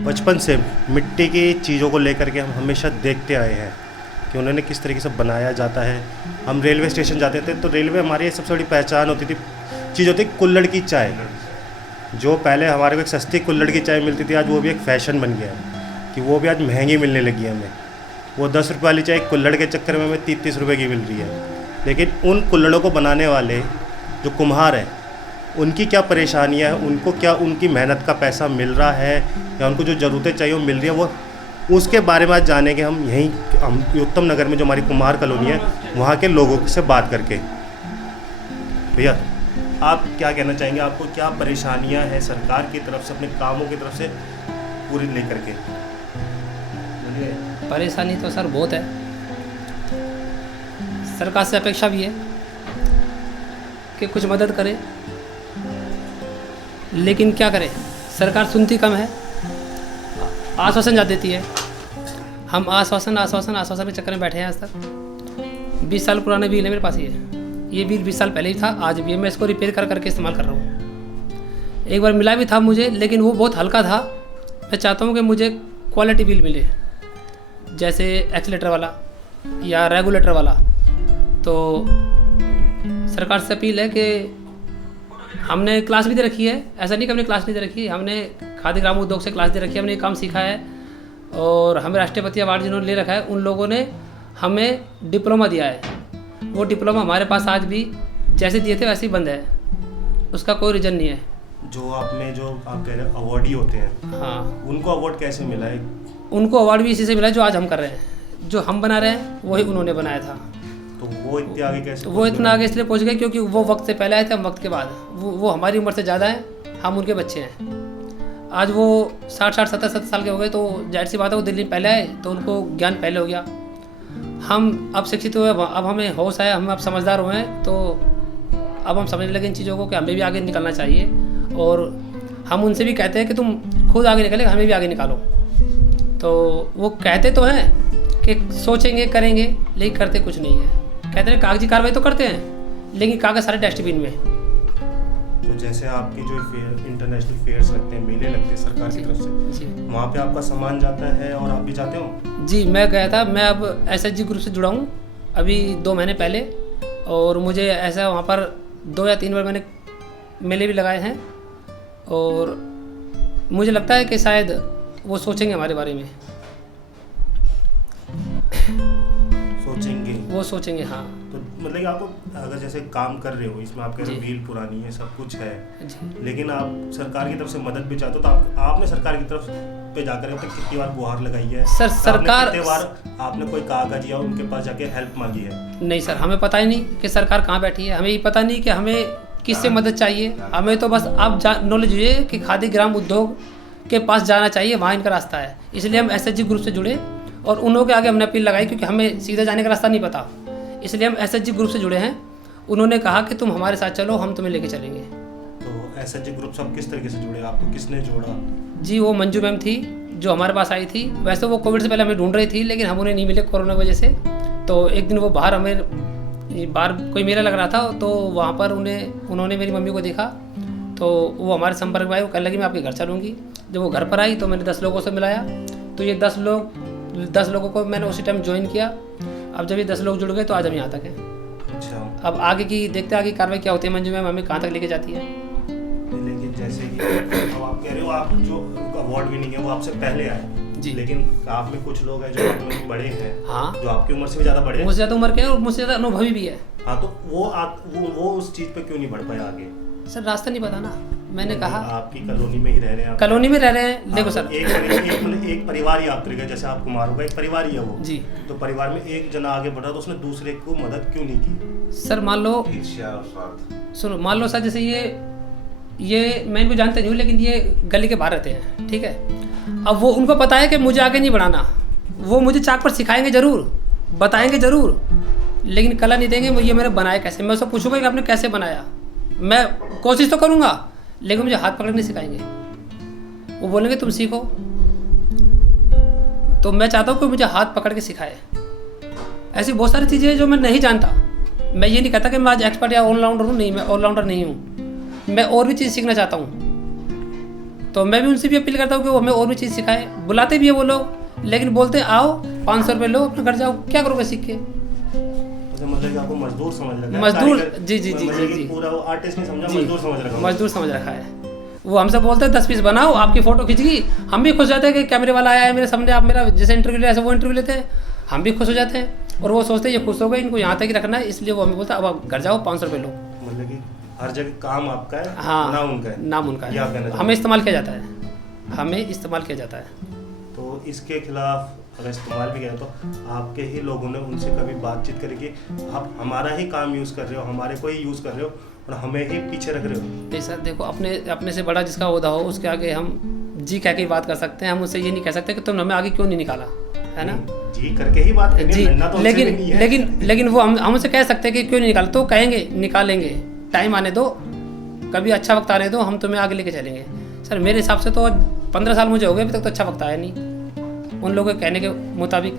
बचपन से मिट्टी की चीज़ों को लेकर के हम हमेशा देखते आए हैं कि उन्होंने किस तरीके से बनाया जाता है। हम रेलवे स्टेशन जाते थे तो रेलवे हमारी सबसे बड़ी पहचान होती थी, चीज़ होती कुल्हड़ की चाय। जो पहले हमारे को एक सस्ती कुल्हड़ की चाय मिलती थी, आज वो भी एक फ़ैशन बन गया है कि वो भी आज महंगी मिलने लगी है हमें। वो 10 रुपये वाली चाय कुल्हड़ के चक्कर में हमें 30-30 रुपये की मिल रही है। लेकिन उन कुल्हड़ों को बनाने वाले जो कुम्हार हैं, उनकी क्या परेशानियां हैं, उनको क्या उनकी मेहनत का पैसा मिल रहा है या उनको जो ज़रूरतें चाहिए वो मिल रही है, वो उसके बारे में आज जानेंगे हम उत्तम नगर में जो हमारी कुम्हार कॉलोनी है वहाँ के लोगों से बात करके। भैया आप क्या कहना चाहेंगे, आपको क्या परेशानियां हैं सरकार की तरफ से, अपने कामों की तरफ से पूरी लेकर के? परेशानी तो सर बहुत है, सरकार से अपेक्षा भी है कि कुछ मदद करे, लेकिन क्या करें, सरकार सुनती कम है, आश्वासन ज़्यादा देती है। हम आश्वासन के चक्कर में बैठे हैं आज तक। 20 साल पुराना बिल है मेरे पास, ये बिल 20 साल पहले ही था, आज भी है। मैं इसको रिपेयर कर करके इस्तेमाल कर रहा हूँ। एक बार मिला भी था मुझे, लेकिन वो बहुत हल्का था। मैं चाहता हूँ कि मुझे क्वालिटी बिल मिले, जैसे एक्सीलेटर वाला या रेगुलेटर वाला। तो सरकार से अपील है कि हमने क्लास भी दे रखी है, ऐसा नहीं कि हमने क्लास नहीं दे रखी, हमने खादी ग्राम उद्योग से क्लास दे रखी है, हमने ये काम सीखा है और हमें राष्ट्रपति अवार्ड जिन्होंने ले रखा है उन लोगों ने हमें डिप्लोमा दिया है। वो डिप्लोमा हमारे पास आज भी जैसे दिए थे वैसे ही बंद है, उसका कोई रीज़न नहीं है। जो आप कह रहे हैं अवार्डी होते हैं, हाँ, उनको अवार्ड कैसे मिला है? उनको अवार्ड भी इसी से मिला है जो आज हम कर रहे हैं। जो हम बना रहे हैं वही उन्होंने बनाया था। तो वो इतने आगे कैसे? वो इतना आगे इसलिए पहुंच गए क्योंकि वो वक्त से पहले आए थे, हम वक्त के बाद। वो हमारी उम्र से ज़्यादा है, हम उनके बच्चे हैं। आज वो 60-60, 70-70 साल के हो गए, तो जाहिर सी बात है वो दिल्ली में पहले आए तो उनको ज्ञान पहले हो गया। हम अब शिक्षित हुए, अब हमें होश आया, हम अब समझदार हुए हैं, तो अब हम समझने लगे इन चीज़ों को कि हमें भी आगे निकलना चाहिए। और हम उनसे भी कहते हैं कि तुम खुद आगे निकले, हमें भी आगे निकालो। तो वो कहते तो हैं कि सोचेंगे करेंगे, लेकिन करते कुछ नहीं है। कहते हैं कागजी कार्रवाई तो करते हैं, लेकिन कागज सारे डस्टबिन में। तो जैसे आपकी जो इंटरनेशनल फेयर्स लगते हैं, मेले लगते हैं सरकार की तरफ से, वहाँ पे आपका सामान जाता है और आप भी जाते हो? जी, मैं गया था। मैं अब SHG ग्रुप से जुड़ा हूँ अभी 2 महीने पहले, और मुझे ऐसा वहाँ पर 2 या 3 बार मैंने मेले भी लगाए हैं। और मुझे लगता है कि शायद वो सोचेंगे हमारे बारे में, वो सोचेंगे। हाँ, तो मतलब कि आपको अगर जैसे काम कर रहे हो, इसमें आप कह रहे हो व्हील पुरानी है, सब कुछ है, लेकिन आप सरकार की तरफ से मदद भी चाहते हो, तो आपने सरकार की तरफ पे जाकर अब तक कितनी बार गुहार लगाई है? सर, सरकार कितनी बार आपने कोई कागज या उनके पास जाके हेल्प मांगी है? नहीं सर, हमें पता ही नहीं कि सरकार कहाँ बैठी है, हमें ये पता नहीं कि हमें किससे मदद चाहिए। हमें तो बस आप नॉलेज हुई है कि खादी ग्राम उद्योग के पास जाना चाहिए, वहाँ इनका रास्ता है। इसलिए हम SHG ग्रुप से जुड़े और उन लोगों के आगे हमने अपील लगाई, क्योंकि हमें सीधा जाने का रास्ता नहीं पता। इसलिए हम SHG ग्रुप से जुड़े हैं। उन्होंने कहा कि तुम हमारे साथ चलो, हम तुम्हें लेके चलेंगे। तो SHG ग्रुप से आप किस तरीके से जुड़े, आपको किसने जोड़ा? जी, वो मंजू मैम थी जो हमारे पास आई थी। वैसे वो कोविड से पहले हमें ढूंढ रही थी, लेकिन हम उन्हें नहीं मिले कोरोना की वजह से। तो एक दिन वो बाहर कोई मेला लग रहा था, तो वहाँ पर उन्होंने मेरी मम्मी को देखा, तो वो हमारे संपर्क में आई। वो कहने लगी मैं आपके घर चलूँगी। जब वो घर पर आई तो मैंने 10 लोगों से मिलाया, तो ये 10 लोगों को मैंने उसी टाइम ज्वाइन किया। अब जब ये 10 लोग जुड़ गए तो आज हम यहाँ तक हैं। अच्छा, अब आगे की देखते हैं आगे कार्रवाई क्या होती है, मंजू मैम हमें कहाँ तक लेके जाती है। लेकिन जैसे कि अब आप कह रहे हो, आप जो अवार्ड विनिंग है वो आपसे पहले आए जी, लेकिन आप में कुछ लोग हैं जो आप में बड़े हैं, हाँ, जो आपकी उम्र से भी ज़्यादा बड़े हैं, मुझसे ज़्यादा उम्र के हैं और मुझसे ज़्यादा अनुभवी भी है। हाँ, तो वो उस चीज़ पे क्यों नहीं बढ़ पाए आगे? सर, रास्ता नहीं पता ना, मैंने कहा आपकी कॉलोनी में ही रह रहे हैं, कॉलोनी में रह रहे हैं। देखो सर, एक परिवार ही आप तरीके, जैसे आप कुमार होगा, एक परिवार ही है वो जी। तो परिवार में एक जना आगे बढ़ा तो उसने दूसरे को मदद क्यों नहीं की? सर मान लो, सुनो, मान लो सर, जैसे ये मैं इनको जानते नहीं हूँ, लेकिन ये गली के बाहर रहते हैं, ठीक है। अब वो उनको पता है कि मुझे आगे नहीं बढ़ाना, वो मुझे चाक पर सिखाएंगे ज़रूर, बताएंगे ज़रूर, लेकिन कला नहीं देंगे। ये मैंने बनाया कैसे, मैं उसको पूछूंगा कि आपने कैसे बनाया। मैं कोशिश तो करूँगा, लेकिन मुझे हाथ पकड़ नहीं सिखाएंगे। वो बोलेंगे तुम सीखो। तो मैं चाहता हूँ कि मुझे हाथ पकड़ के सिखाए। ऐसी बहुत सारी चीज़ें हैं जो मैं नहीं जानता। मैं ये नहीं कहता कि मैं आज एक्सपर्ट या ऑलराउंडर हूँ, नहीं, मैं ऑलराउंडर नहीं हूँ। मैं और भी चीज़ सीखना चाहता हूँ। तो मैं भी उनसे भी अपील करता हूँ कि वो हमें और भी चीज़ सिखाए। बुलाते भी है वो लोग, लेकिन बोलते हैं आओ 500 रुपये लो, अपने घर जाओ, क्या करोगे सीख के? मतलब कि आपको मजदूर समझ रखा है, मजदूर, कारीगर, जी जी जी मतलब जी कि जी पूरा वो आर्टिस्ट नहीं समझा, जी, मजदूर समझ रखा है। मजदूर समझ रखा है। वो हमसे बोलते हैं 10 पीस बनाओ, आपकी फ़ोटो खींच गई, हम भी खुश हो जाते हैं कि कैमरे वाला आया है मेरे सामने, आप मेरा जैसे इंटरव्यू लिया ऐसे वो इंटरव्यू लेते हैं, हम भी खुश हो जाते हैं। और वो सोचते हैं ये खुश हो गए, इनको यहाँ तक ही रखना है, इसलिए वो हमें बोलता है अब आप घर जाओ 500 रुपये लो। मतलब कि हर जगह काम आपका है, हाँ, नाम उनका है, नाम उनका ये आप कहना है, चाहते हमें हैं। इस्तेमाल किया जाता है, हमें इस्तेमाल किया जाता है। तो इसके खिलाफ अगर इस्तेमाल भी किया तो आपके ही लोगों ने उनसे कभी बातचीत करी कि आप हमारा ही काम यूज़ कर रहे हो, हमारे को ही यूज़ कर रहे हो और हमें ही पीछे रख रहे हो? नहीं सर, देखो अपने से बड़ा जिसका ओहदा हो उसके आगे हम जी कह के ही बात कर सकते हैं। हम उससे ये नहीं कह सकते कि तुमने हमें आगे क्यों नहीं निकाला, है ना? जी करके ही बात करनी जी, है, लड़ना तो उनसे भी नहीं है। लेकिन वो हम उसे कह सकते हैं कि क्यों नहीं निकाला, तो कहेंगे निकालेंगे, टाइम आने दो, कभी अच्छा वक्त आने दो, हम तुम्हें आगे लेके चलेंगे। सर मेरे हिसाब से तो 15 साल मुझे हो गए, अभी तक तो अच्छा वक्त आया नहीं उन लोगों के कहने के मुताबिक।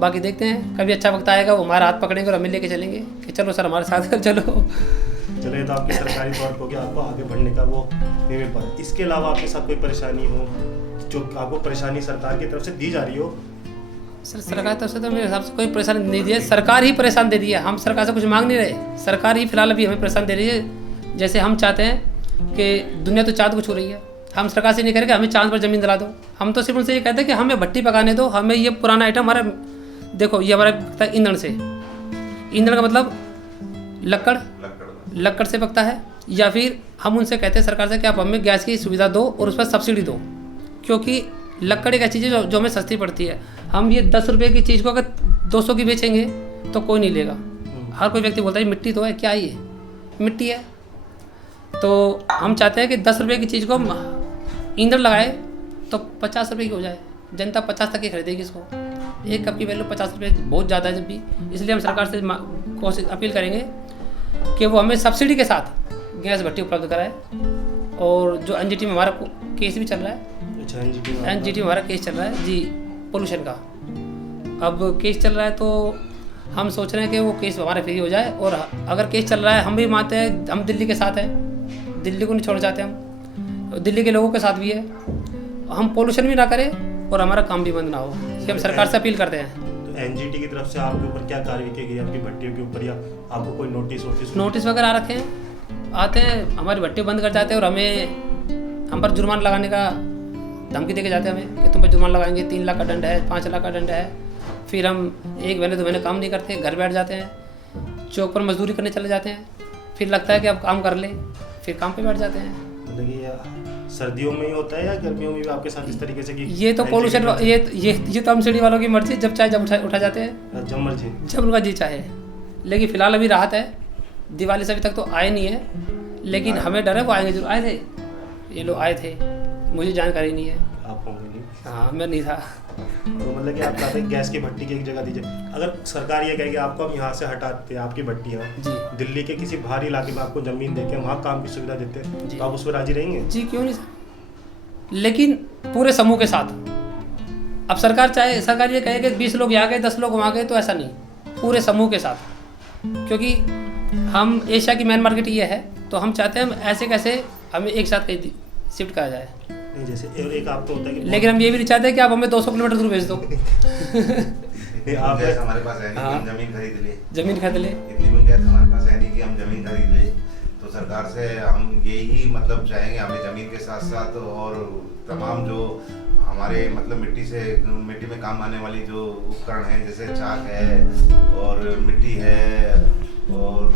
बाकी देखते हैं, कभी अच्छा वक्त आएगा, वो हमारा हाथ पकड़ेंगे और हमें लेके चलेंगे कि चलो सर हमारे साथ चलो। चलो ये तो आपके सरकारी तौर पर हो गया, आपको आगे बढ़ने का वो नहीं मिल पा रहा। इसके अलावा आपके साथ कोई परेशानी हो जो आपको परेशानी सरकार की तरफ से दी जा रही हो? सर सरकार की तरफ से तो मेरे हिसाब से कोई परेशानी नहीं दी है, सरकार ही परेशान दे रही है। हम सरकार से कुछ मांग नहीं रहे, सरकार ही फिलहाल अभी हमें परेशान दे रही है। जैसे हम चाहते हैं कि दुनिया तो चाँद को छू रही है, हम सरकार से नहीं करेंगे हमें चाँद पर ज़मीन दिला दो। हम तो सिर्फ उनसे ये कहते हैं कि हमें भट्टी पकाने दो, हमें ये पुराना आइटम हमारा, देखो ये हमारा पकता है ईंधन से, ईंधन का मतलब लकड़ से पकता है। या फिर हम उनसे कहते हैं सरकार से कि आप हमें गैस की सुविधा दो और उस पर सब्सिडी दो, क्योंकि लकड़ एक ऐसी चीज़ है जो हमें सस्ती पड़ती है। हम ये 10 रुपये की चीज़ को अगर 200 की बेचेंगे तो कोई नहीं लेगा। हर कोई व्यक्ति बोलता है मिट्टी तो है, क्या ये मिट्टी है। तो हम चाहते हैं कि 10 रुपये की चीज़ को ईंधन लगाए तो 50 रुपये की हो जाए, जनता 50 तक की खरीदेगी इसको। एक कप की वैल्यू 50 रुपये बहुत ज़्यादा है जब भी, इसलिए हम सरकार से कोशिश अपील करेंगे कि वो हमें सब्सिडी के साथ गैस भट्टी उपलब्ध कराए। और जो एनजीटी में हमारा केस भी चल रहा है, अच्छा एनजीटी में हमारा केस चल रहा है जी, पोल्यूशन का अब केस चल रहा है, तो हम सोच रहे हैं कि वो केस हमारा फ्री हो जाए। और अगर केस चल रहा है, हम भी मानते हैं, हम दिल्ली के साथ हैं, दिल्ली को नहीं छोड़ना चाहते हम, दिल्ली के लोगों के साथ भी है, हम पोल्यूशन भी ना करें और हमारा काम भी बंद ना हो, ये हम सरकार से अपील करते हैं। तो एनजीटी की तरफ से आपके ऊपर क्या कार्रवाई की गई आपकी भट्टियों के ऊपर, या आपको कोई नोटिस वगैरह आ रखे हैं, आते हैं हमारी भट्टी बंद कर जाते हैं और हम पर जुर्माना लगाने का धमकी दे के जाते हैं हमें कि तुम पर जुर्माना लगाएंगे, 3 लाख का दंड है, 5 लाख का दंड है। फिर हम 1 महीने 2 महीने काम नहीं करते, घर बैठ जाते हैं, चौक पर मजदूरी करने चले जाते हैं। फिर लगता है कि अब काम कर लें, फिर काम पे बैठ जाते हैं। मतलब ये सर्दियों में ही होता है या गर्मियों में भी आपके साथ इस तरीके से? कि ये तो पोल्यूशन, ये तो हम सीढ़ी वालों की मर्जी, जब चाहे जब उठा जाते हैं, जब मर्जी, जब उनका जी चाहे। लेकिन फिलहाल अभी राहत है, दिवाली से अभी तक तो आए नहीं है, लेकिन हमें डर है वो आएंगे जरूर। आए थे ये लोग, आए थे, मुझे जानकारी नहीं है। आप होंगे नहीं? हाँ मैं नहीं था। तो मतलब कि आप चाहते हैं गैस की भट्टी की एक जगह दीजिए। अगर सरकार ये कहेगी आपको हम यहाँ से हटाते हैं आपकी भट्टियाँ, जी दिल्ली के किसी बाहरी इलाके में आपको ज़मीन देके वहाँ काम की सुविधा देते हैं, जी। तो आप उस पर राजी रहेंगे? जी क्यों नहीं सर, लेकिन पूरे समूह के साथ। अब सरकार ये कहे कि 20 लोग यहाँ गए 10 लोग वहाँ गए, तो ऐसा नहीं, पूरे समूह के साथ। क्योंकि हम एशिया की मेन मार्केट ये है, तो हम चाहते हैं ऐसे कैसे हमें एक साथ कहीं शिफ्ट करा जाए। नहीं जैसे एक आपको होता है कि लेकिन हम ये भी नहीं चाहते कि आप हमें 200 किलोमीटर दूर भेज दो। आप गैस हमारे पास है नहीं हाँ। कि हम जमीन खरीद ले, जमीन खरीद ले, इतनी गुंजाइश हमारे पास है नहीं कि हम जमीन खरीद ले। तो सरकार से हम यही मतलब चाहेंगे, हमें जमीन के साथ साथ और तमाम जो हमारे मतलब मिट्टी में काम आने वाली जो उपकरण हैं, जैसे चाक है और मिट्टी है और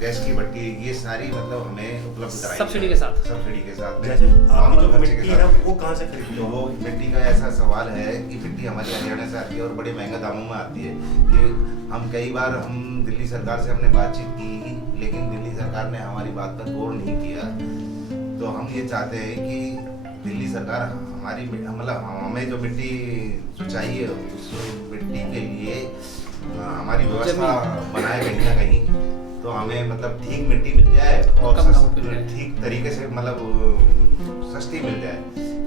गैस की भट्टी, ये सारी मतलब हमें उपलब्ध कराई सब्सिडी के साथ। सब्सिडी के साथ में। जैसे आपकी जो खर्चे के मिट्टी साथ। है वो कहाँ से खरीदते तो हो? वो मिट्टी का ऐसा सवाल है कि मिट्टी हमारे हरियाणा से आती है और बड़े महंगे दामों में आती है। कि हम कई बार हम दिल्ली सरकार से हमने बातचीत की, लेकिन दिल्ली सरकार ने हमारी बात पर गौर नहीं किया। तो हम ये चाहते हैं कि दिल्ली सरकार हमारी मतलब हमें जो मिट्टी चाहिए उस मिट्टी के लिए हमारी व्यवस्था बनाए कहीं ना कहीं, तो हमें मतलब ठीक मिट्टी मिल जाए और कम दामों पे मिल जाए। ठीक तरीके से मतलब सस्ती मिल जाए।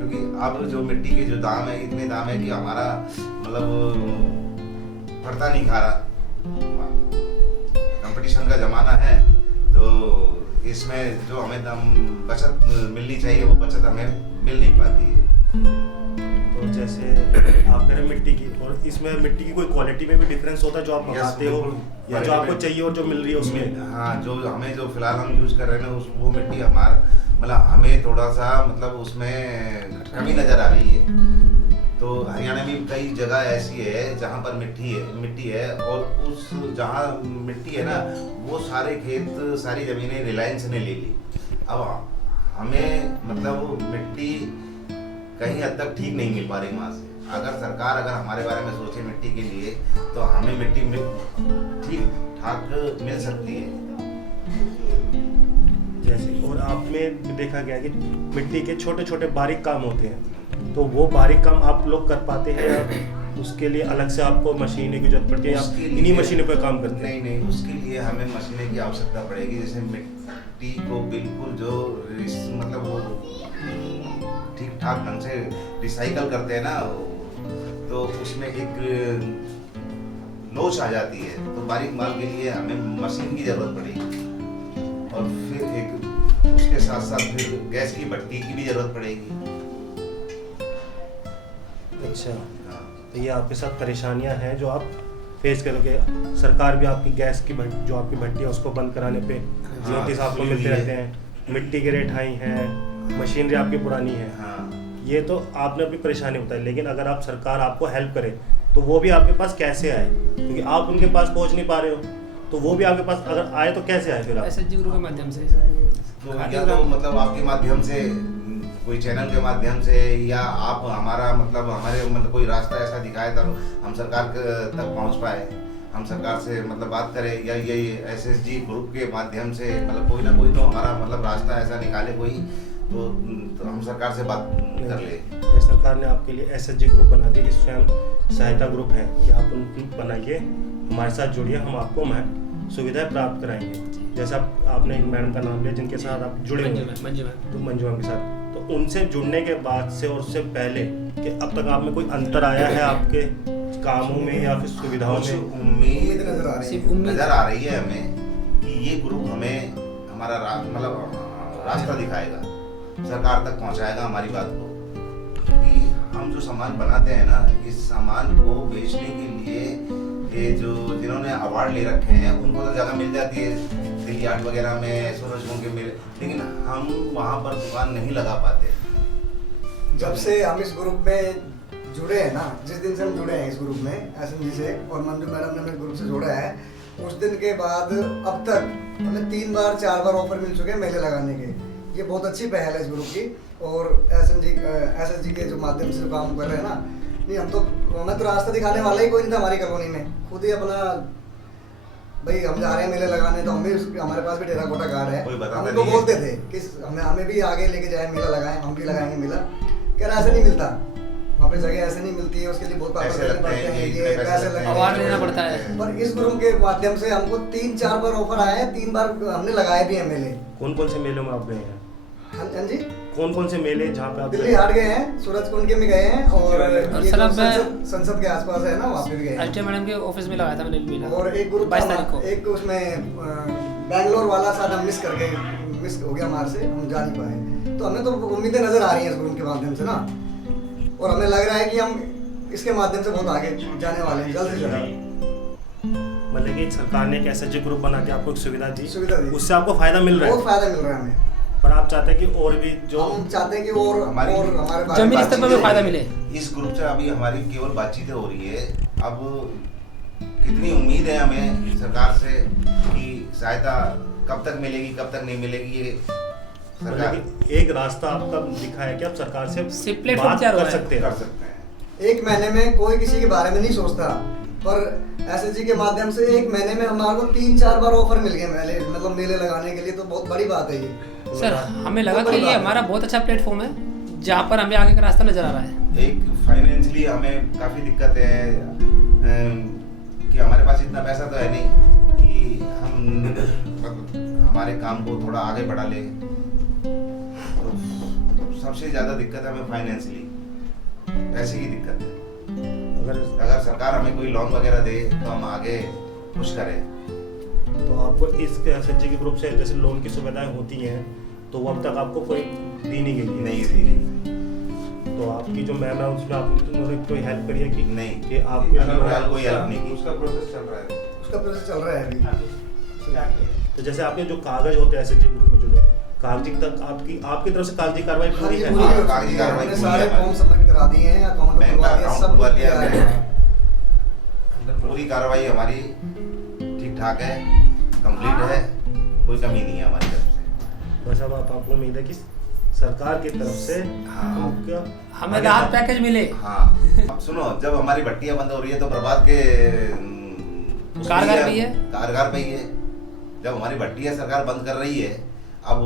क्योंकि अब जो मिट्टी के जो दाम है, इतने दाम है कि हमारा मतलब पड़ता नहीं खा रहा। कंपटीशन का ज़माना है, तो इसमें जो हमें बचत मिलनी चाहिए वो बचत हमें मिल नहीं पाती है। तो जैसे आप कह रहे हैं मिट्टी की, और इसमें मिट्टी की कोई क्वालिटी में भी डिफरेंस होता है जो आप मंगाते हो, बिल्कुल। या जो आपको चाहिए और जो मिल रही है उसमें? हाँ, जो हमें जो फिलहाल हम यूज़ कर रहे हैं ना, वो मिट्टी हमारा मतलब हमें थोड़ा सा मतलब उसमें कमी नज़र आ रही है। तो हरियाणा में कई जगह ऐसी है जहाँ पर मिट्टी है और उस जहाँ मिट्टी है ना, वो सारे खेत, सारी ज़मीनें रिलायंस ने ले ली। अब हमें मतलब मिट्टी कहीं हद तक ठीक नहीं मिल पा रही वहाँ से। अगर हमारे बारे में सोचे मिट्टी के लिए, तो हमें मिट्टी ठीक ठाक मिल सकती है। जैसे, और आपने देखा गया कि मिट्टी के छोटे छोटे बारीक काम होते हैं, तो वो बारीक काम आप लोग कर पाते हैं या उसके लिए अलग से आपको मशीनें की जरूरत पड़ती है, या इन्हीं मशीनों पर काम करते हैं? नहीं, उसके लिए हमें मशीनें की आवश्यकता पड़ेगी। जैसे मिट्टी को बिल्कुल जो मतलब वो ठीक ठाक ढंग से रिसाइकल करते हैं ना, तो उसमें एक लोच आ जाती है। तो बारीक माल के लिए हमें मशीन की जरूरत पड़ेगी, और फिर एक उसके साथ साथ फिर गैस की भट्टी की भी जरूरत पड़ेगी। अच्छा, तो ये आपके साथ परेशानियां हैं जो आप फेस करोगे। सरकार भी आपकी गैस की जो आपकी भट्टी है उसको बंद कराने पे नोटिस आपको मिलते रहते हैं। मिट्टी के रेट हाई हैं, मशीनरी आपकी पुरानी है। हाँ, ये तो आपने अपनी परेशानी बताई, लेकिन अगर आप सरकार आपको हेल्प करे तो वो भी आपके पास कैसे आए? क्योंकि आप उनके पास पहुंच नहीं पा रहे हो, तो वो भी आपके पास अगर आए तो कैसे आए फिर आप? SHG ग्रुप के माध्यम से। तो या तो मतलब आपके माध्यम से, कोई चैनल के माध्यम से, या आप हमारे मतलब कोई रास्ता ऐसा दिखाए तब हम सरकार तक पहुंच पाए, हम सरकार से मतलब बात करें, या ये SHG ग्रुप के माध्यम से मतलब कोई ना कोई तो हमारा मतलब रास्ता ऐसा निकाले कोई, तो हम सरकार से बात कर ले। सरकार ने आपके लिए SHG ग्रुप बना दिया कि स्वयं सहायता ग्रुप है, कि आप उनको बनाइए, हमारे साथ जुड़िए, हम आपको सुविधाएं प्राप्त कराएंगे। जैसा आपने एक मैडम का नाम लिया जिनके साथ आप जुड़े हुए हैं, तो मंजू मैम के साथ, तो उनसे जुड़ने के बाद से और उससे पहले कि अब तक आप में कोई अंतर आया है आपके कामों में या फिर सुविधाओं में? उम्मीद नजर आ रही है हमें कि ये ग्रुप हमें हमारा मतलब रास्ता दिखाएगा, सरकार तक पहुंचाएगा हमारी बात को, कि हम जो सामान बनाते हैं ना, इस सामान को बेचने के लिए ये जो जिन्होंने अवार्ड ले रखे हैं उनको तो जगह मिल जाती है दिल्ली हाट वगैरह में, सूरजकुंड के मेले, लेकिन हम वहाँ पर दुकान नहीं लगा पाते। जब से हम इस ग्रुप में जुड़े हैं ना, जिस दिन से हम जुड़े हैं इस ग्रुप में SMG से, और मंजू मैडम ने हमें ग्रुप से जोड़ा है, उस दिन के बाद अब तक हमें 3-4 बार ऑफर मिल चुके हैं मेले लगाने के। ये बहुत अच्छी पहल है इस ग्रुप की, और SHG के जो माध्यम से जो काम कर रहे हैं ना, नहीं हमें तो रास्ता दिखाने वाला ही कोई नहीं था हमारी कॉलोनी में, खुद ही अपना भाई हम जा रहे हैं मेले लगाने, तो हम भी हमारे पास भी टेराकोटा कार्ड है, हम उनको बोलते थे कि हमें भी आगे लेके जाए, मेला लगाएं, हम भी लगाएंगे मेला। कह रहा ऐसा नहीं मिलता, वहाँ पे जगह ऐसे नहीं मिलती है, उसके लिए बहुत पैसे लगते हैं, ये पैसे लगते हैं, अवार्ड लेना पड़ता है। पर इस ग्रुप के माध्यम से हमको 3-4 बार ऑफर आया है, 3 बार हमने लगाए भी हैं मेले। कौन कौन से मेलों में आप गए हैं? हाँ जी, कौन कौन से मेले जहाँ पे आप दिल्ली हाट गए हैं, सूरजकुंड के में गए हैं, और ये सर, जो संसद के आसपास है ना, वहाँ पे भी गए हैं। SDM मैडम के ऑफिस में लगाया था मैंने मेला, और एक ग्रुप 22 तारीख को। एक उसमें बैंगलोर वाला साथ हम मिस हो गया हमारे से, हम जा नहीं पाए। तो हमें तो उम्मीदें नजर आ रही हैं इस ग्रुप के माध्यम से ना, और हमें लग रहा है कि हम इसके माध्यम से बहुत आगे जाने वाले हैं, जल्द से जल्द। मतलब कि सरकार ने एक SHG ग्रुप बना के आपको एक सुविधा दी, उससे आपको फायदा मिल रहा है? बहुत फायदा मिल रहा है हमें, पर आप चाहते हैं कि और भी जो हम चाहते हैं कि और हमारे जमीनी स्तर पर भी फायदा मिले। इस ग्रुप से अभी हमारी केवल बातचीतें हो रही है। अब कितनी उम्मीद है हमें सरकार से कि सहायता कब तक मिलेगी, कब तक नहीं मिलेगी, ये सरकार एक रास्ता आपका दिखा है कि आप सरकार से प्लेटफॉर्म बात कर सकते हैं। एक महीने में कोई किसी के बारे में नहीं सोचता, पर SHG के माध्यम से एक महीने में हमारे को 3-4 बार ऑफर मिल गए मेले लगाने के लिए, तो बहुत बड़ी बात है ये। सर हमें लगा कि ये हमारा बहुत अच्छा प्लेटफॉर्म है जहाँ पर हमें आगे का रास्ता नजर आ रहा है। एक फाइनेंशियली हमें काफ़ी दिक्कत है कि हमारे पास इतना पैसा तो है नहीं कि हम हमारे काम को थोड़ा आगे बढ़ा ले। तो सबसे ज़्यादा दिक्कत है हमें फाइनेंशियली, पैसे की दिक्कत है। अगर सरकार हमें कोई लोन वगैरह दे तो हम आगे कुछ करें। तो आपको इस एसएचजी के ग्रुप से जैसे लोन की सुविधाएं होती हैं तो वो अब तक आपको कोई दी नहीं गई है? नहीं दी गई। तो आपकी जो मैम है उसमें उन्होंने कोई हेल्प करी है कि नहीं कि आपके फिलहाल कोई हेल्प नहीं की। उसका प्रोसेस चल रहा है। उसका प्रोसेस चल रहा है अभी। तो जैसे आपने जो कागज होते हैं एसएचजी ग्रुप में जुड़े, कागजी तक आपकी तरफ से कागजी कार्रवाई हाँ, पूरी ये है? पूरी हाँ, हो कागजी चुकी है। कार्रवाई हमने पूरी सारे है। फॉर्म सबमिट करा दिए हैं, अकाउंट बैंक खुलवा का दिया, अकाउंट सब खुलवा कुछ दिया तैयार हमने। है। पूरी कार्रवाई हमारी ठीक ठाक है, कंप्लीट है, कोई कमी नहीं है हमारी तरफ से। बस अब आपको उम्मीद है कि सरकार की तरफ से हाँ। आपका हमें राहत पैकेज मिले। हाँ, अब सुनो, जब हमारी भट्टियां बंद हो रही है तो प्रभात के कारगर भी है। कारगर भी है। जब हमारी भट्टियां सरकार बंद कर रही है, अब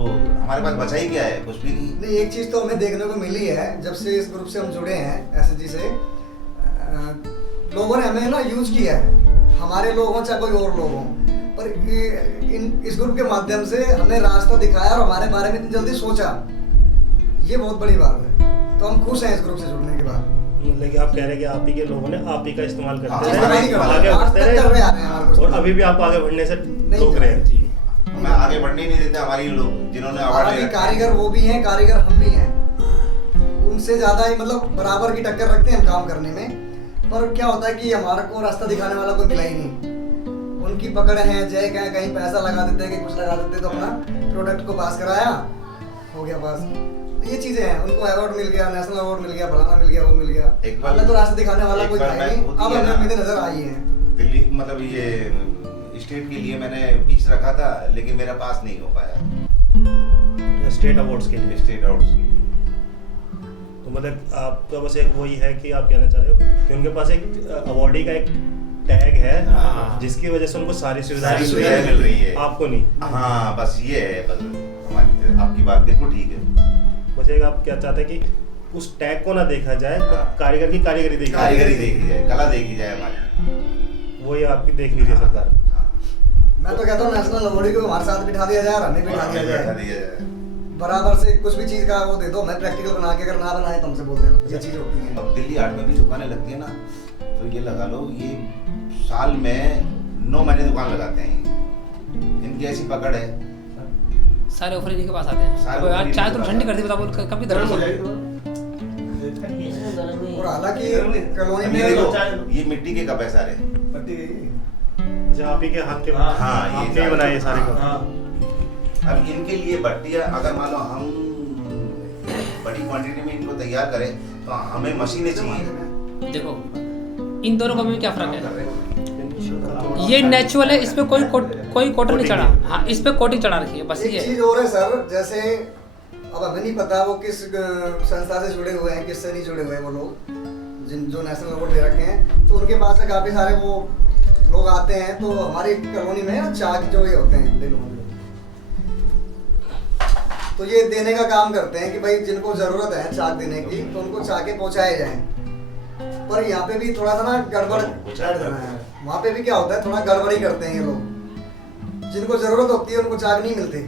हमारे पास बचा ही क्या है? कुछ भी नहीं। नहीं, एक चीज तो हमें देखने को मिली है जब से इस ग्रुप से हम जुड़े हैं एसएचजी से, लोगों ने हमें ना यूज किया है, हमारे लोग हों चाहे कोई और लोग हों, पर इस ग्रुप के माध्यम से हमने रास्ता दिखाया और हमारे बारे में इतनी जल्दी सोचा, ये बहुत बड़ी बात है। तो हम खुश हैं इस ग्रुप से जुड़ने के बाद। लेकिन आप कह रहे हैं कि आप ही के लोगों ने आप ही का इस्तेमाल हाँ, करते इस्तेमाल ही रहे, करते आगे हैं। बढ़ते आज तक कर रहे आ रहे हैं हमारे रहे को। और अभी भी आपको आगे बढ़ने से नहीं रोक रहे हैं। कर हमें आगे बढ़ने ही नहीं देते हमारी लोग जिन्होंने अवार्ड हमारा ले भी रखा है। कारीगर वो भी हैं, कारीगर हम भी हैं, उनसे ज्यादा ही मतलब बराबर की टक्कर रखते हैं हम काम करने में। पर क्या होता है कि हमारे को रास्ता दिखाने वाला कोई मिला ही नहीं। उनकी पकड़ है, जय कहीं पैसा लगा देते हैं कि कुछ लगा देते, तो अपना प्रोडक्ट को पास कराया, हो गया पास। तो ये चीजें हैं, उनको अवार्ड मिल गया, नेशनल अवार्ड मिल गया, फलाना मिल गया, वो मिल गया। एक बार- हमें तो रास्ता दिखाने वाला एक कोई था बार ही मैं नहीं। खुद अब ही है हमें ना। उम्मीदें नजर आई हैं। दिल्ली मतलब ये स्टेट के लिए मैंने 20 रखा था, लेकिन मेरा पास नहीं हो पाया स्टेट अवार्ड्स के लिए। स्टेट अवार्ड्स के लिए। तो मतलब आपका बस एक वही है कि आप कहना चाह रहे हो कि उनके पास एक अवार्डी का एक टैग है, हाँ। जिसकी वजह से उनको सारी सारी सुविधाएं मिल रही है। आपको नहीं। हाँ, बस ये है, बस हमारी आपकी बात बिल्कुल ठीक है। बस एक आप क्या चाहते हैं कि उस टैग को ना देखा जाए, हाँ। कारीगर की कारीगरी देखी जाए। कारीगरी देखी जाए, कला देखी जाए हमारी। वही आपकी देख लीजिए सरकार। हाँ। मैं तो कहता हूँ नेशनल अवार्ड को हमारे साथ बिठा दिया जाए और हमें बिठा दिया बैठा जाए। दिया जाए। बराबर से कुछ भी चीज का वो दे दो, मैं प्रैक्टिकल बना के, अगर ना बनाए तो हमसे बोल देना, ये चीज होती है। अब दिल्ली हाट में भी दुकानें लगती है ना, तो ये लगा लो, ये साल में 9 महीने दुकान लगाते हैं। इनकी ऐसी पकड़ है। सारे ऑफर इन्हीं के पास आते हैं। सारे अब यार ऑफर चाय इन्हीं तो के ठंडी पास कर दी, बताओ कभी दर्द हो जाएगी। और हालांकि कॉलोनी अब ये में देखो, ये मिट्टी के कप है सारे। अच्छा, आप ही के हाथ के हाँ, ये आपने ही सारे- बनाए सारे को। अब इनके लिए भट्टियाँ अगर मान लो हम बड़ी क्वांटिटी में इनको तैयार करें तो हमें मशीनें चाहिए। देखो इन दोनों का में क्या फर्क कर है? रहे हो। ये नेचुरल है, इस पे कोई कॉटन नहीं चढ़ा। हाँ, इस पे कोटिंग चढ़ा रखी है, बस एक ये चीज और है सर, जैसे अब हमें नहीं पता वो किस संस्था से जुड़े हुए हैं, किससे नहीं जुड़े हुए हैं वो लोग, जिन जो नेशनल अवार्ड ले रखे हैं, तो उनके पास से काफी सारे वो लोग आते हैं। तो हमारी कॉलोनी में ना चाक जो ये होते हैं, ले लो, तो ये देने का काम करते हैं कि भाई जिनको जरूरत है चाक देने की, तो उनको चाके पहुंचाए जाएं। पर यहाँ पे भी थोड़ा सा ना गड़बड़ वहाँ पे भी क्या होता है, थोड़ा गड़बड़ी करते हैं ये लोग। जिनको जरूरत होती है उनको चाक नहीं मिलती,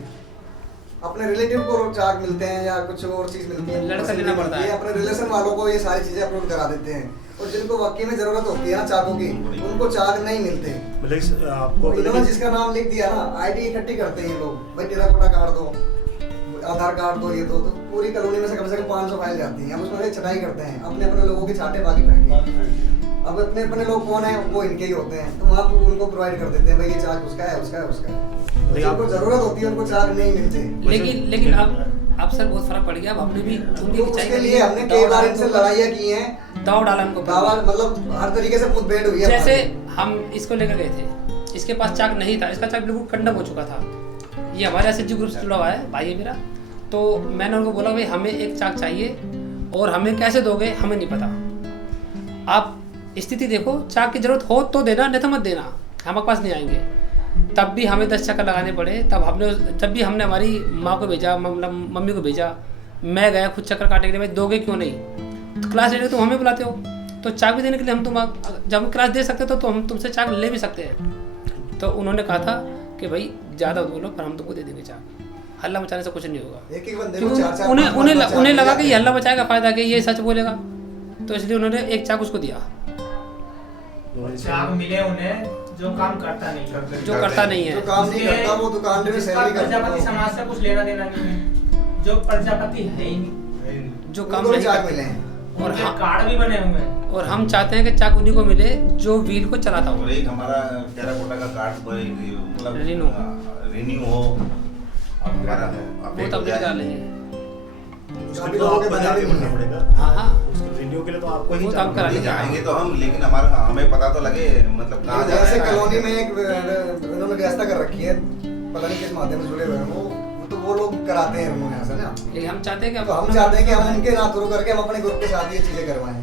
अपने रिलेटिव को चाक मिलते हैं या कुछ और चीज मिलती है, लड़का लेना पड़ता है। अपने रिलेशन वालों को ये सारी चीजें अप्रूव करा देते हैं। और जिनको वाकई में जरूरत होती है ना चाकों की, उनको चाक नहीं मिलते। मतलब आपको इन्होंने जिसका नाम लिख दिया ना, आईडी इकट्ठी करते हैं ये लोग, भाई तेरा कोटा कार्ड दो, आधार कार्ड दो, ये दो, तो पूरी कॉलोनी में से कम 500 फाइल जाती हैं। अब उसमें से छटाई करते हैं, अपने अपने लोगों के छाटे बाकी फेंके। अब अपने अपने लोग कौन है, वो इनके ही होते हैं, तो वहाँ पे उनको प्रोवाइड कर देते हैं, भाई ये चाक उसका है, उसका है, उसका है। तो जिनको जरूरत होती है उनको चाक नहीं मिलते। लेकिन अब सर बहुत फर्क पड़ गया। अब हमने भी चुंगी तो की उसके लिए हमने कई बार इनसे लड़ाइयाँ की हैं, दाव डाला हमको। दावा मतलब हर तरीके से मुठभेड़ हुई है। जैसे हम इसको लेकर गए थे, इसके पास चाक नहीं था, इसका चाक बिल्कुल कंडम हो चुका था। ये हमारे एसएचजी ग्रुप से जुड़ा हुआ है, भाई है मेरा। तो मैंने उनको बोला भाई हमें एक चाक चाहिए और हमें कैसे दोगे हमें नहीं पता। आप स्थिति देखो, चाक की जरूरत हो तो देना, नहीं तो मत देना, हमारे पास नहीं आएंगे। तब भी हमें 10 चक्कर लगाने पड़े। तब जब भी हमने हमारी माँ को भेजा, मम्मी को भेजा, मैं गया खुद चक्कर काटने के लिए, भाई दोगे क्यों नहीं? तो क्लास लेने तुम हमें बुलाते हो, तो चाक भी देने के लिए हम जब हम क्लास दे सकते तो हम तुमसे चाक ले भी सकते हैं। तो उन्होंने कहा था कि भाई ज़्यादा बोलो पर हम तुमको दे देंगे चाक। हल्ला मचाने से कुछ नहीं होगा। एक एक बंदे को क्योंकि 4-4 उन्हें 5-5 उन्हें बच्चे उन्हें आते लगा जाते कि ये हैं। हल्ला मचाएगा फायदा कि ये सच बोलेगा, तो इसलिए उन्होंने एक चाक उसको दिया चाक मिले उन्हें जो काम करता नहीं है, जो करता नहीं जो है। काम नहीं करता वो दुकान पे जिसका सैलरी करता प्रजापति है। समाज से कुछ लेना देना नहीं है, जो प्रजापति है ही नहीं, जो काम उनको भी नहीं चाक करता। मिले हैं। और उनके हाँ- कार्ड भी बने हुए हैं। और हम चाहते हैं कि चाक उन्हीं को मिले जो व्हील को चलाता हो। और एक हमारा टेराकोटा का कार्ड मतलब रिन्यू हो, हमारा वो अपडेट तो हो अपडेट जाए। करा लेंगे। उसके अभी लिए तो लोगों के आपको बने जाके भी बनना नहीं है। पड़ेगा। हाँ हाँ उसके रिन्यू के लिए तो आपको ही वो तो जाना हम करा नहीं पड़ेगा। जाएंगे तो हम, लेकिन हमारा हमें पता तो लगे मतलब कहाँ ये जाना जैसे है। कॉलोनी में एक उन्होंने व्यवस्था कर रखी है, पता नहीं किस माध्यम से जुड़े हुए हैं वो तो वो लोग कराते हैं रिन्यू यहाँ से ना। लेकिन हम चाहते हैं कि तो हम चाहते हैं कि हम उनके ना थ्रू करके हम अपने ग्रुप के साथ ये चीजें करवाएं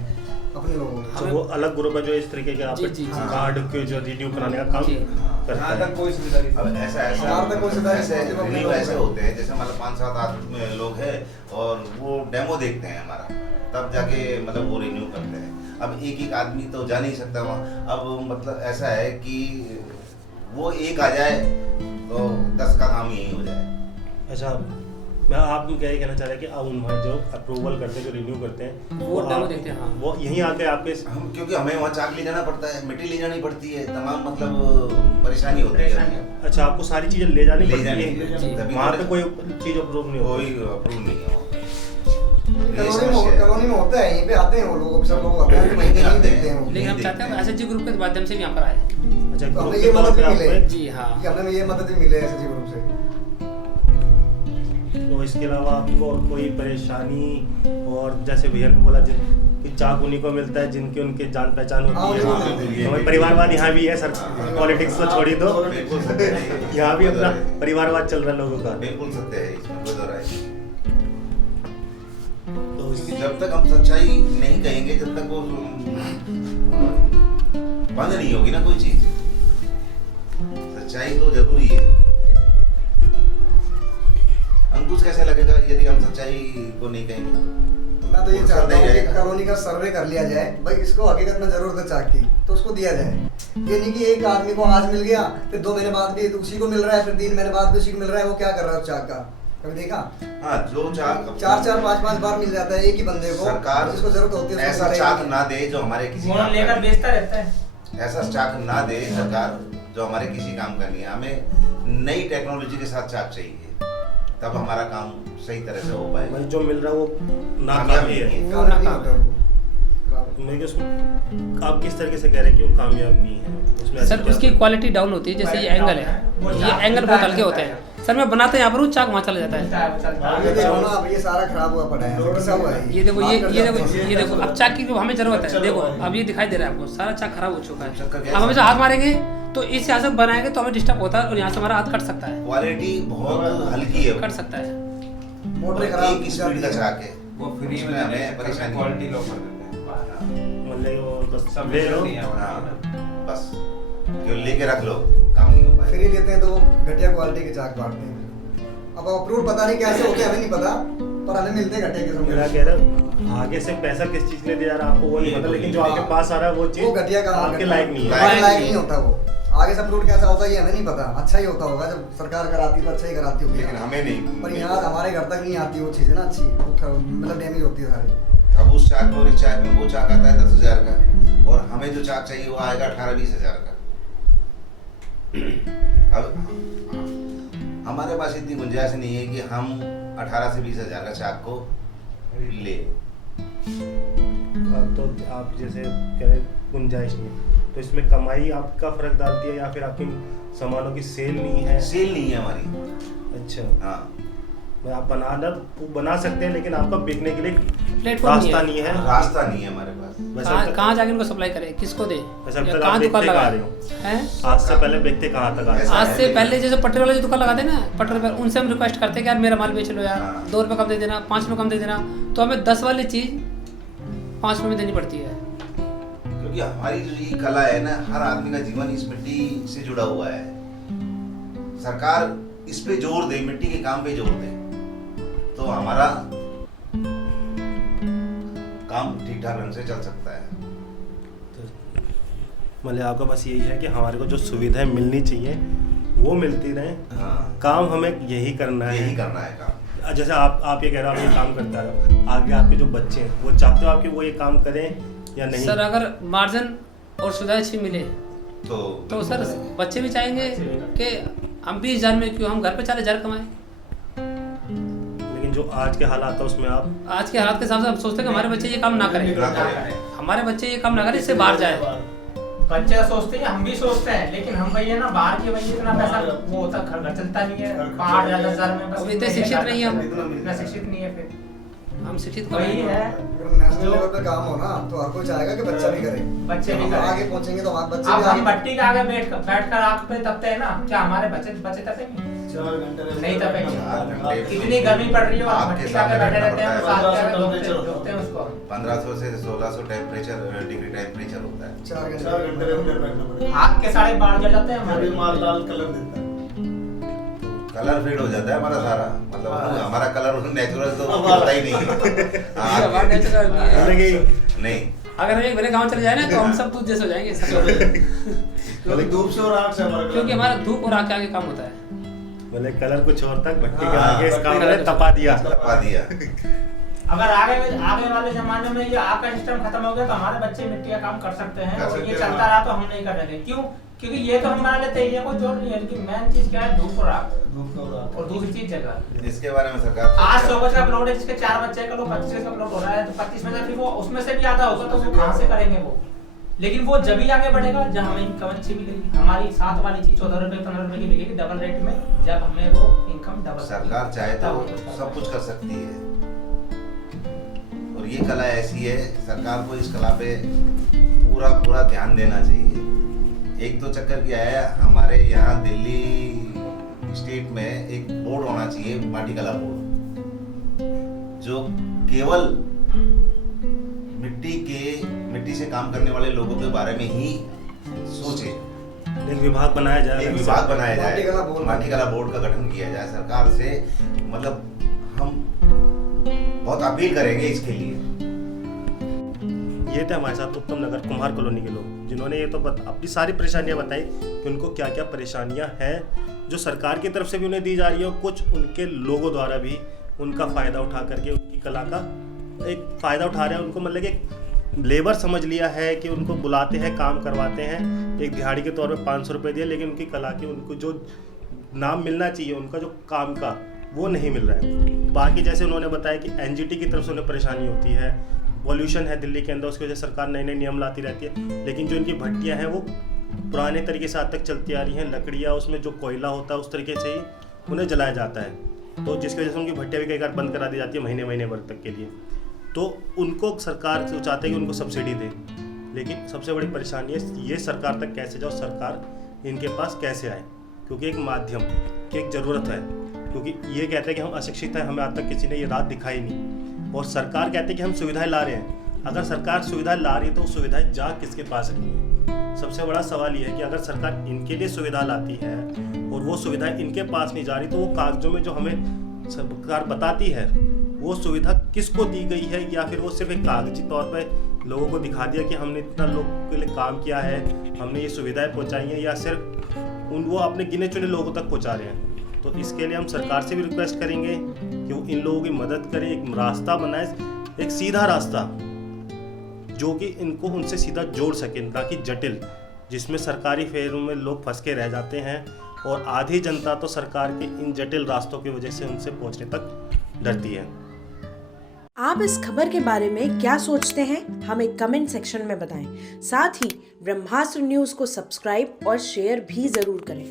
अपने लोगों को। तो वो अलग ग्रुप है जो इस तरीके के आप जी, जी, जी। कार्ड के जो रिन्यू कराने का काम जी। करता यहाँ है। तक कोई सुविधा नहीं। अब ऐसा हमारे तक कोई सुविधा नहीं ऐसे है, रिन्यू ऐसे होते हैं जैसे मतलब 5-7 लोग हैं और वो डेमो देखते हैं हमारा, तब जाके मतलब वो रिन्यू करते हैं। अब एक एक आदमी तो जा नहीं सकता वहाँ। अब मतलब ऐसा है कि वो एक आ जाए तो 10 का काम यही हो जाए। अच्छा, मैं आप क्या ये कहना चाह रहे हैं कि अब उन्हें जो अप्रूवल करते हैं, जो रिन्यू करते हैं, वो डेमो आप- देखते हैं, हाँ। वो यहीं आके आपके हम क्योंकि हमें वहाँ चाक ले जाना पड़ता है, मिट्टी ले जानी पड़ती है, तमाम मतलब परेशानी होती परेशानी है। अच्छा, आपको सारी चीजें ले जानी ले पड़ती जानी है, है। जी। तभी वहाँ तो पे कोई चीज अप्रूव नहीं कोई होती। अप्रूव नहीं है वहाँ। कॉलोनी में होता है, यहीं पे आते हैं वो लोग, सब लोग आते हैं, महीने नहीं देखते हैं वो। लेकिन हम चाहते हैं एसएचजी ग्रुप के माध्यम से भी यहाँ पर आए। अच्छा, तो ग्रुप हमें के ये तौर मदद पे भी मिले। आपको जी हाँ। कि हमें ये मदद भी मिले एसएचजी ग्रुप से। तो इसके अलावा आपको और कोई परेशानी, और जैसे भैया ने बोला कि चाक उन्हीं को मिलता है जिनकी उनकी जान पहचान हाँ, होती उन्हीं को है। मिलती है। हमारे परिवारवाद यहाँ भी है सर, पॉलिटिक्स तो छोड़ ही दो, बिल्कुल सत्य है। यहाँ भी अपना परिवारवाद चल रहा है लोगों का। बिल्कुल सत्य है, इसमें कोई दो राय नहीं। तो क्योंकि जब तक हम सच्चाई नहीं कहेंगे, जब तक वो बंद नहीं होगी ना कोई चीज, सच्चाई तो जरूरी है। अंकुश कैसे लगेगा यदि हम सच्चाई को नहीं कहेंगे? मैं तो ये वो चाहता सब हूँ नहीं कि रहेगा। कॉलोनी का सर्वे कर लिया जाए, भाई इसको हकीकत में जरूरत है चाक की तो उसको दिया जाए। ये नहीं कि एक आदमी को आज मिल गया, फिर 2 महीने बाद भी उसी को मिल रहा है, फिर 3 महीने बाद भी उसी को मिल रहा है, वो क्या कर रहा है उस चाक का, कभी देखा? हाँ, जो चाक 4-4 5-5 बार मिल जाता है एक ही बंदे को, सरकार जिसको जरूरत होती है उसको ऐसा मिलेगा चाक नहीं। ना दे जो हमारे किसी वो काम का लेकर नहीं। बेचता रहता है। ऐसा चाक ना दे सरकार जो हमारे किसी काम का नहीं है। हमें नई टेक्नोलॉजी के साथ चाक चाहिए, तब हमारा काम सही तरह से हो पाएगा। भाई जो मिल रहा है वो कामयाब नाकामी नहीं है। है। काम नहीं होता वो। मैं क्या उसको आप किस तरीके से कह रहे हैं कि वो कामयाब नहीं है उसमें? सर उसकी क्वालिटी डाउन होती है, जैसे ये एंगल है, ये एंगल बहुत हल्के होते हैं सर। मैं बनाते यहाँ पर हूँ, चाक वहाँ चला जाता है। ये देखो ना, अब ये सारा खराब हुआ पड़ा है, घिसा हुआ है। ये देखो, बात कर जाते हैं। ये देखो, अब चाक की जो हमें जरूरत है, देखो अब ये दिखाई दे रहा है आपको, सारा चाक खराब हो चुका चक्कर है। कैसा? अब हमें हाथ मारेंगे तो इस यहाँ से बनाएंगे तो हमें डिस्टर्ब होता है और यहाँ से हमारा हाथ कट सकता है, क्वालिटी बहुत हल्की है, कट सकता है। मोटर खराब एक स्पीड का चाक है। वो फ्री उसमें में हमें परेशानी क्वालिटी लो कर देते हैं। मतलब वो बस सब ले लो। नहीं है हाँ, हमारे। बस क्यों लेके रख लो, काम नहीं हो फ्री पाएगा। देते हैं तो वो घटिया क्वालिटी के चाक बांटते हैं। अब अप्रूव पता नहीं कैसे होते हैं, हमें नहीं पता, पर हमें मिलते हैं घटिया किस्म मेरा के। कह रहा आगे से पैसा किस चीज के लिए दे जा रहा है आपको वो नहीं पता, लेकिन जो आपके पास आ रहा है वो वो चीज घटिया काम आपके लायक नहीं है। लायक लायक नहीं होता वो। आगे से अप्रूव कैसा होता है ये हमें नहीं पता, अच्छा ही होता होगा, जब सरकार कराती है तो अच्छा ही कराती होगी, लेकिन हमें नहीं। पर यहाँ हमारे घर तक नहीं आती वो चीज़ें ना अच्छी, वो मतलब डैमेज होती है सारी। अब उस चाक और इस चाक में वो चाक आता है 10,000 का, और हमें जो चाक चाहिए वो आएगा 18-20 हजार का। अब हमारे पास इतनी गुंजाइश नहीं है कि हम 18 से 20 हजार का चाक को ले। तो आप जैसे कह रहे हैं गुंजाइश नहीं है, तो इसमें कमाई आपका फर्क डालती है या फिर आपकी सामानों की सेल नहीं है? सेल नहीं है हमारी। अच्छा, हाँ, आप बना सकते हैं लेकिन आपका बिकने के लिए प्लेटफॉर्म रास्ता नहीं है। रास्ता नहीं है हमारे पास। वैसे अब तक- कहाँ जाके इनको सप्लाई करें, किसको दे, वैसे अब या तक कहाँ आप दुकान देखते लगा कहाँ रहे हो? हैं? आज से पहले देखते कहाँ तक आ रहे ऐसा आज है, से लेकिन- पहले जैसे पटरी वाले जो दुकान लगाते हैं ना, पटरी पर उनसे हम रिक्वेस्ट करते हैं कि यार मेरा माल बेच लो यार, हाँ। 2 रुपये कम दे देना, 5 रुपये कम दे देना, तो हमें 10 वाली चीज़ 5 रुपये में देनी पड़ती है। क्योंकि हमारी जो ये कला है ना, हर आदमी का जीवन इस मिट्टी से जुड़ा हुआ है। सरकार इस पे जोर दे, मिट्टी के काम पे जोर दे, तो हमारा काम ठीक ठाक ढंग से चल सकता है। मतलब आपका बस यही है कि हमारे को जो सुविधाएं मिलनी चाहिए वो मिलती रहे। हाँ, काम हमें यही करना है। यही करना है काम। जैसे आप ये कह रहे हो आप ये काम करता रहो, आगे आपके जो बच्चे हैं वो चाहते हो आपके वो ये काम करें या नहीं? सर अगर मार्जिन और सुविधा अच्छी मिले तो सर बच्चे भी चाहेंगे कि हम 20,000 में क्यों, हम घर पे 40,000 कमाएं। लेकिन जो आज के हालात है उसमें आप आज के हालात के हिसाब से हम सोचते हैं कि हमारे बच्चे ये काम ना करें, हमारे बच्चे ये काम ना करें, इससे बाहर जाए। बच्चे सोचते हैं, हम भी सोचते हैं, लेकिन हम भैया ना बाहर के भैया इतना पैसा वो होता, घर चलता नहीं है 5,000 में। बस अब इतने शिक्षित नहीं है हम, इतना शिक्षित नहीं है, फिर हम शिक्षित वही है। अगर नेशनल लेवल पे काम हो ना तो हर कोई चाहेगा कि बच्चा भी करे, बच्चे भी हम करें। आगे पहुंचेंगे तो हमारे बच्चे अब भी हम आगे। भट्टी के आगे बैठ कर आंख पे तपते हैं ना, क्या हमारे बच्चे तपेंगे? 4 घंटे नहीं तपेंगे। 4 घंटे इतनी गर्मी पड़ रही है, हम आपके भट्टी के आगे सामने बैठे रहते हैं, बैठना साथ पड़ता है। में जोतते हैं उसको। 1500 से 1600 डिग्री टेम्परेचर होता है। 4 घंटे अंदर बैठना पड़ेगा। हाथ के सारे बाल जल जाते हैं हमारे। अभी माल लाल कलर देता है। कलर फेड हो जाता है हमारा सारा, मतलब हाँ। हमारा कलर नेचुरल तो हमारा- होता ही नहीं है। हमारा हाँ, नेचुरल नहीं है। मतलब कि नहीं, अगर हम एक मेरे गांव चले जाए ना तो हम सब दूध जैसे हो जाएंगे क्योंकि धूप से और आग से हमारा क्योंकि हमारा धूप और आग के आगे काम होता है। बोले कलर कुछ और तक भट्टी के हाँ, आगे इस काम भट्टी ने तपा दिया। लपा दिया। अगर आगे वाले जमाने में ये आग का सिस्टम खत्म हो गया तो हमारे बच्चे मिट्टी का काम कर सकते हैं, कर और सकते ये हैं, चलता हाँ। रहा तो हम नहीं करेंगे। क्यों? क्योंकि ये तो हम बना लेते हैं, ये कोई जोर नहीं है, लेकिन मेन चीज क्या है, धूप और आग। धूप का रात। और दूसरी चीज जगह। इसके बारे में सरकार आज 100 बच्चे का अपलोड है, जिसके 4 बच्चे का लोग 25 का अपलोड हो रहा है, तो 25 में से फिर वो उसमें से भी आधा होगा तो वो कहाँ से करेंगे वो? लेकिन वो जब ही आगे बढ़ेगा जब हमें इनकम अच्छी मिलेगी। हमारी साथ वाली चीज 14 रुपए 15 रुपए की मिलेगी डबल रेट में, जब हमें वो इनकम डबल। सरकार चाहे तो सब कुछ कर सकती है, और ये कला ऐसी है, सरकार को इस कला पे पूरा ध्यान देना चाहिए। एक तो चक्कर क्या है, हमारे यहाँ दिल्ली स्टेट में एक बोर्ड होना चाहिए, माटी कला बोर्ड, जो केवल मिट्टी से काम करने वाले लोगों के बारे में ही सोचे। एक विभाग बनाया जाए, एक विभाग बनाया माटी कला जाए, बोर्ड। माटी कला बोर्ड का गठन किया जाए सरकार से। मतलब हम बहुत अपील करेंगे इसके लिए। ये थे हमारे साथ उत्तम नगर कुम्हार कॉलोनी के लोग, जिन्होंने ये तो अपनी सारी परेशानियां बताई कि उनको क्या क्या परेशानियां हैं, जो सरकार की तरफ से भी उन्हें दी जा रही है और कुछ उनके लोगों द्वारा भी उनका फ़ायदा उठा करके उनकी कला का एक फ़ायदा उठा रहे हैं। उनको मतलब कि लेबर समझ लिया है कि उनको बुलाते हैं, काम करवाते हैं, एक दिहाड़ी के तौर पे 500 रुपये दिए, लेकिन उनकी कला के उनको जो नाम मिलना चाहिए उनका जो काम का वो नहीं मिल रहा है। बाकी जैसे उन्होंने बताया कि एनजीटी की तरफ से उन्हें परेशानी होती है, पॉल्यूशन है दिल्ली के अंदर, उसकी वजह से सरकार नए नए नियम लाती रहती है, लेकिन जो इनकी भट्टियाँ हैं वो पुराने तरीके से आज तक चलती आ रही हैं। लकड़ियाँ, उसमें जो कोयला होता है उस तरीके से ही उन्हें जलाया जाता है, तो जिसकी वजह से उनकी भट्टियाँ भी कई बार बंद करा दी जाती है महीने भर तक के लिए। तो उनको सरकार से चाहते हैं कि उनको सब्सिडी दे, लेकिन सबसे बड़ी परेशानी है ये सरकार तक कैसे जाओ, सरकार इनके पास कैसे आए, क्योंकि एक माध्यम की एक ज़रूरत है। क्योंकि ये कहते हैं कि हम अशिक्षित हैं, हमें आज तक किसी ने ये रात दिखाई नहीं, और सरकार कहते हैं कि हम सुविधाएं ला रहे हैं। अगर सरकार सुविधाएं ला रही है तो सुविधाएं जा किसके पास रही है? सबसे बड़ा सवाल ये है कि अगर सरकार इनके लिए सुविधा लाती है और वो सुविधाएं इनके पास नहीं जा रही, तो वो कागजों में जो हमें सरकार बताती है वो सुविधा किसको दी गई है, या फिर वो सिर्फ एक कागजी तौर पे लोगों को दिखा दिया कि हमने इतना लोगों के लिए काम किया है, हमने ये सुविधाएं पहुंचाई हैं, या सिर्फ वो अपने गिने चुने लोगों तक पहुंचा रहे हैं। तो इसके लिए हम सरकार से भी रिक्वेस्ट करेंगे कि वो इन लोगों की मदद करें, एक रास्ता बनाए, एक सीधा रास्ता जो कि इनको उनसे सीधा जोड़ सके, ना कि जटिल, जिसमें सरकारी फेरों में लोग फंस के रह जाते हैं, और आधी जनता तो सरकार के इन जटिल रास्तों की वजह से उनसे पहुंचने तक डरती है। आप इस खबर के बारे में क्या सोचते हैं, हमें कमेंट सेक्शन में बताएं। साथ ही ब्रह्मास्त्र न्यूज़ को सब्सक्राइब और शेयर भी जरूर करें।